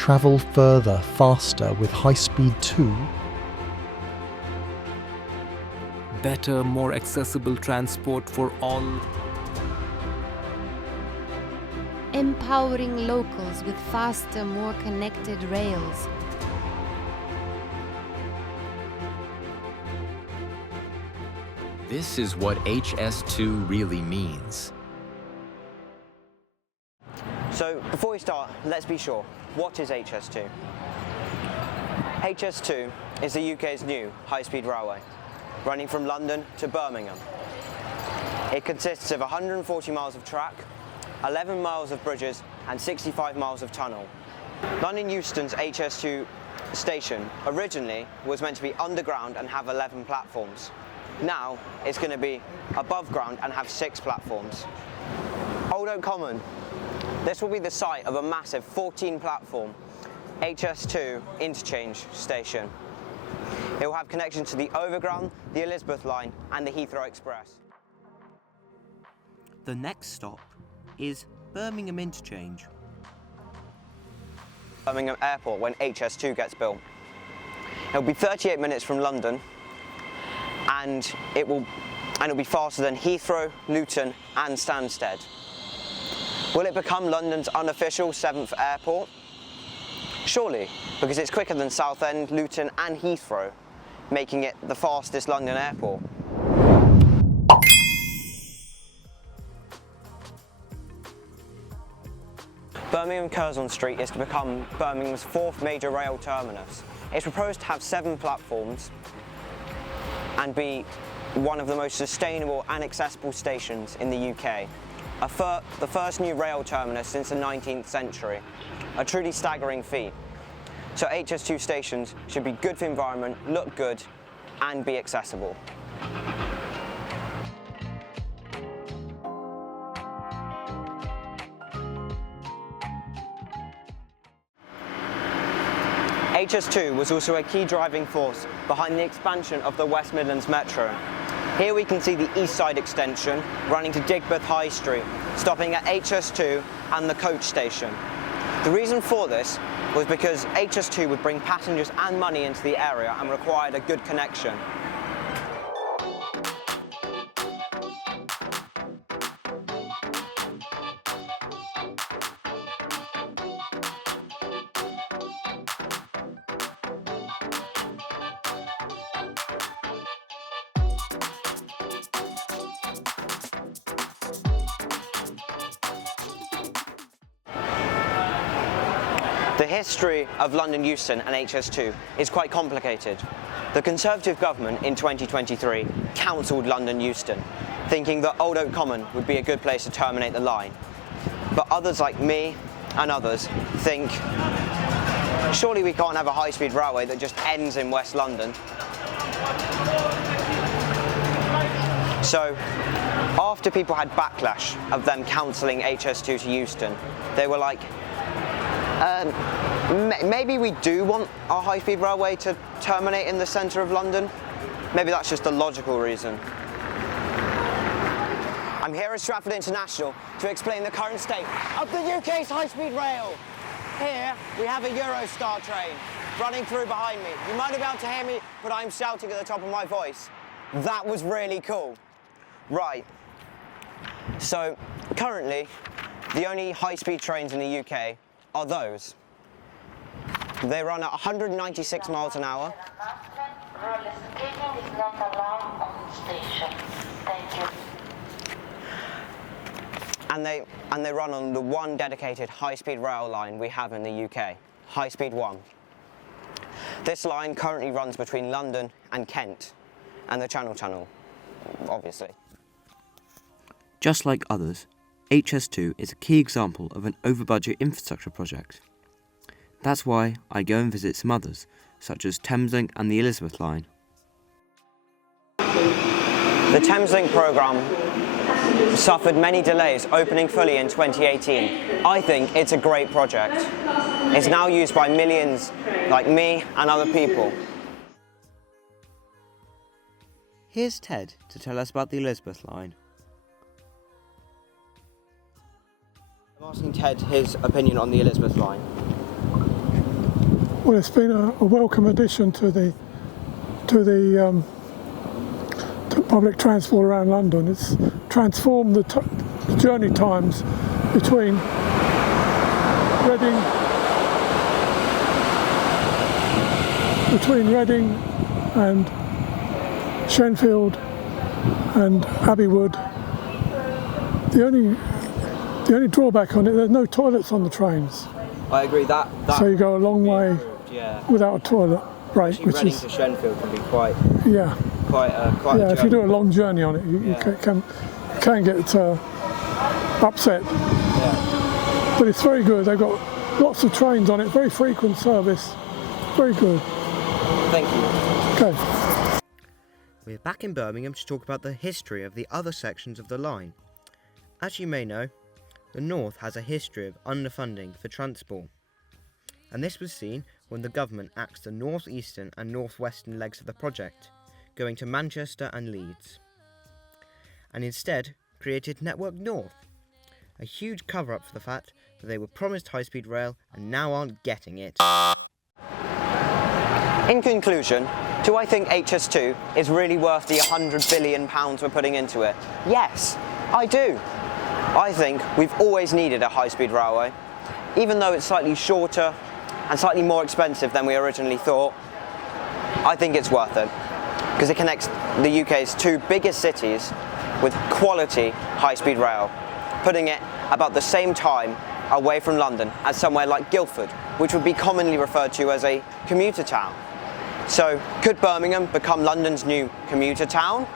travel further faster with High Speed 2, better, more accessible transport for all, empowering locals with faster, more connected rails, This is what HS2 really means. So, before we start, let's be sure, what is HS2? HS2 is the UK's new high-speed railway, running from London to Birmingham. It consists of 140 miles of track, 11 miles of bridges and 65 miles of tunnel. London Euston's HS2 station originally was meant to be underground and have 11 platforms. Now it's going to be above ground and have 6 platforms. Old Oak Common. This will be the site of a massive 14-platform HS2 interchange station. It will have connection to the Overground, the Elizabeth line and the Heathrow Express. The next stop is Birmingham Interchange. Birmingham Airport when HS2 gets built. It'll be 38 minutes from London and it'll be faster than Heathrow, Luton and Stansted. Will it become London's unofficial 7th airport? Surely, because it's quicker than Southend, Luton and Heathrow, making it the fastest London airport. Birmingham Curzon Street is to become Birmingham's 4th major rail terminus. It's proposed to have 7 platforms and be one of the most sustainable and accessible stations in the UK. The first new rail terminus since the 19th century. A truly staggering feat. So HS2 stations should be good for the environment, look good and be accessible. HS2 was also a key driving force behind the expansion of the West Midlands Metro. Here we can see the Eastside extension running to Digbeth High Street, stopping at HS2 and the coach station. The reason for this was because HS2 would bring passengers and money into the area and required a good connection. The history of London Euston and HS2 is quite complicated. The Conservative government in 2023 councilled London Euston, thinking that Old Oak Common would be a good place to terminate the line. But others like me and others think, surely we can't have a high-speed railway that just ends in West London. So, after people had backlash of them cancelling HS2 to Euston, they were like, maybe we do want our high-speed railway to terminate in the centre of London. Maybe that's just a logical reason. I'm here at Stratford International to explain the current state of the UK's high-speed rail. Here we have a Eurostar train running through behind me. You might not be able to hear me, but I'm shouting at the top of my voice. That was really cool. Right. So, currently, the only high-speed trains in the UK are those. They run at 196 miles an hour. And they run on the one dedicated high-speed rail line we have in the UK, High Speed 1. This line currently runs between London and Kent, and the Channel Tunnel, obviously. Just like others, HS2 is a key example of an over-budget infrastructure project. That's why I go and visit some others, such as Thameslink and the Elizabeth line. The Thameslink programme suffered many delays, opening fully in 2018. I think it's a great project. It's now used by millions like me and other people. Here's Ted to tell us about the Elizabeth line. I'm asking Ted his opinion on the Elizabeth line. Well, it's been a welcome addition to the public transport around London. It's transformed the journey times between Reading and Shenfield and Abbeywood. The only drawback on it, there's no toilets on the trains. I agree that So you go a long way without a toilet break, Actually, which Reading is to Shenfield can be quite yeah. a If you journey. do a long journey on it, you can get upset. Yeah. But it's very good. They've got lots of trains on it, very frequent service. Very good. Thank you. Okay. We're back in Birmingham to talk about the history of the other sections of the line. As you may know, the North has a history of underfunding for transport. And this was seen when the government axed the North Eastern and North Western legs of the project, going to Manchester and Leeds, and instead created Network North, a huge cover-up for the fact that they were promised high-speed rail and now aren't getting it. In conclusion, do I think HS2 is really worth the £100 billion we're putting into it? Yes, I do. I think we've always needed a high-speed railway. Even though it's slightly shorter and slightly more expensive than we originally thought, I think it's worth it, because it connects the UK's two biggest cities with quality high-speed rail, putting it about the same time away from London as somewhere like Guildford, which would be commonly referred to as a commuter town. So could Birmingham become London's new commuter town?